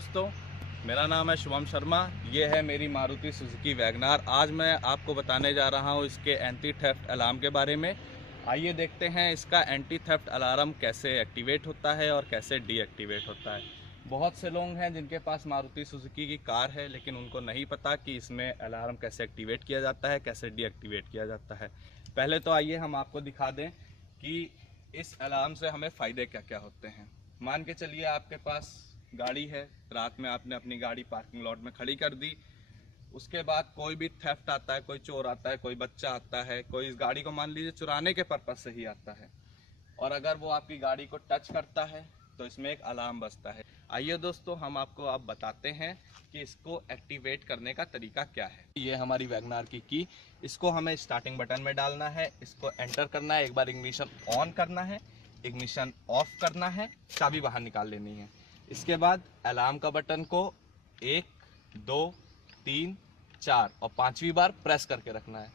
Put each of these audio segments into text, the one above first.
दोस्तों, मेरा नाम है शुभम शर्मा। ये है मेरी मारुति सुजुकी वैगनार। आज मैं आपको बताने जा रहा हूँ इसके एंटी थेफ्ट अलार्म के बारे में। आइए देखते हैं इसका एंटी थेफ्ट अलार्म कैसे एक्टिवेट होता है और कैसे डीएक्टिवेट होता है। बहुत से लोग हैं जिनके पास मारुति सुजुकी की कार है, लेकिन उनको नहीं पता कि इसमें अलार्म कैसे एक्टिवेट किया जाता है, कैसे डीएक्टिवेट किया जाता है। पहले तो आइए हम आपको दिखा दें कि इस अलार्म से हमें फ़ायदे क्या क्या होते हैं। मान के चलिए आपके पास गाड़ी है, रात में आपने अपनी गाड़ी पार्किंग लॉट में खड़ी कर दी। उसके बाद कोई भी थेफ्ट आता है, कोई चोर आता है, कोई बच्चा आता है, कोई इस गाड़ी को मान लीजिए चुराने के पर्पज से ही आता है, और अगर वो आपकी गाड़ी को टच करता है तो इसमें एक अलार्म बजता है। आइए दोस्तों, हम आपको अब बताते हैं कि इसको एक्टिवेट करने का तरीका क्या है। ये हमारी वैगनार की इसको हमें स्टार्टिंग बटन में डालना है, इसको एंटर करना है, एक बार इग्निशन ऑन करना है, इग्निशन ऑफ करना है, चाबी बाहर निकाल लेनी है। इसके बाद अलार्म का बटन को 1, 2, 3, 4 और 5वीं बार प्रेस करके रखना है।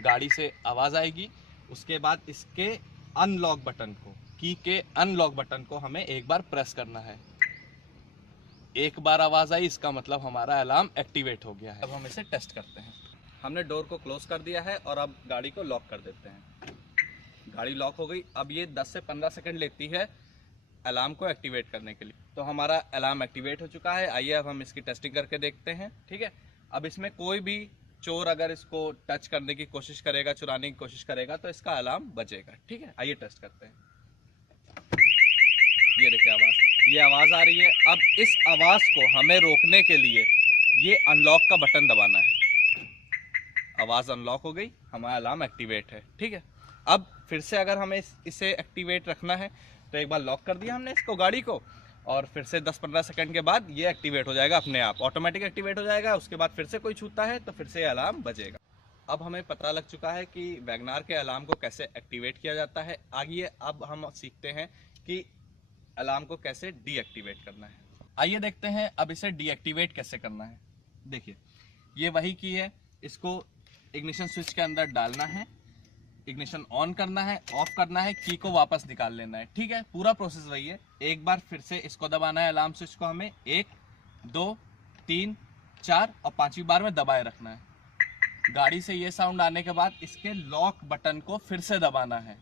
गाड़ी से आवाज़ आएगी। उसके बाद इसके अनलॉक बटन को, की के अनलॉक बटन को हमें एक बार प्रेस करना है। एक बार आवाज़ आई, इसका मतलब हमारा अलार्म एक्टिवेट हो गया है। अब हम इसे टेस्ट करते हैं। हमने डोर को क्लोज कर दिया है और अब गाड़ी को लॉक कर देते हैं। गाड़ी लॉक हो गई। अब ये 10 से 15 सेकंड लेती है अलार्म को एक्टिवेट करने के लिए। तो हमारा अलार्म एक्टिवेट हो चुका है। आइए अब हम इसकी टेस्टिंग करके देखते हैं। ठीक है, अब इसमें कोई भी चोर अगर इसको टच करने की कोशिश करेगा, चुराने की कोशिश करेगा, तो इसका अलार्म बजेगा। ठीक है, आइए टेस्ट करते हैं। ये देखिए आवाज़, ये आवाज़ आ रही है। अब इस आवाज़ को हमें रोकने के लिए ये अनलॉक का बटन दबाना है। आवाज़ अनलॉक हो गई, हमारा अलार्म एक्टिवेट है। ठीक है, अब फिर से अगर हमें इसे एक्टिवेट रखना है तो एक बार लॉक कर दिया हमने इसको, गाड़ी को, और फिर से 10-15 सेकंड के बाद ये एक्टिवेट हो जाएगा, अपने आप ऑटोमेटिक एक्टिवेट हो जाएगा। उसके बाद फिर से कोई छूता है तो फिर से अलार्म बजेगा। अब हमें पता लग चुका है कि वैगनार के अलार्म को कैसे एक्टिवेट किया जाता है। आइए अब हम सीखते हैं कि अलार्म को कैसे डीएक्टिवेट करना है। आइए देखते हैं अब इसे डीएक्टिवेट कैसे करना है। देखिए, ये वही की है। इसको इग्निशन स्विच के अंदर डालना है, इग्निशन ऑन करना है, ऑफ करना है, की को वापस निकाल लेना है। ठीक है, पूरा प्रोसेस वही है। एक बार फिर से इसको दबाना है, अलार्म स्विच को हमें 1, 2, 3, 4 और 5वीं बार में दबाए रखना है। गाड़ी से ये साउंड आने के बाद इसके लॉक बटन को फिर से दबाना है।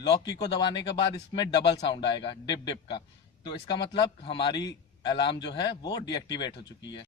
लॉक की को दबाने के बाद इसमें डबल साउंड आएगा, डिप डिप का। तो इसका मतलब हमारी अलार्म जो है वो डीएक्टिवेट हो चुकी है।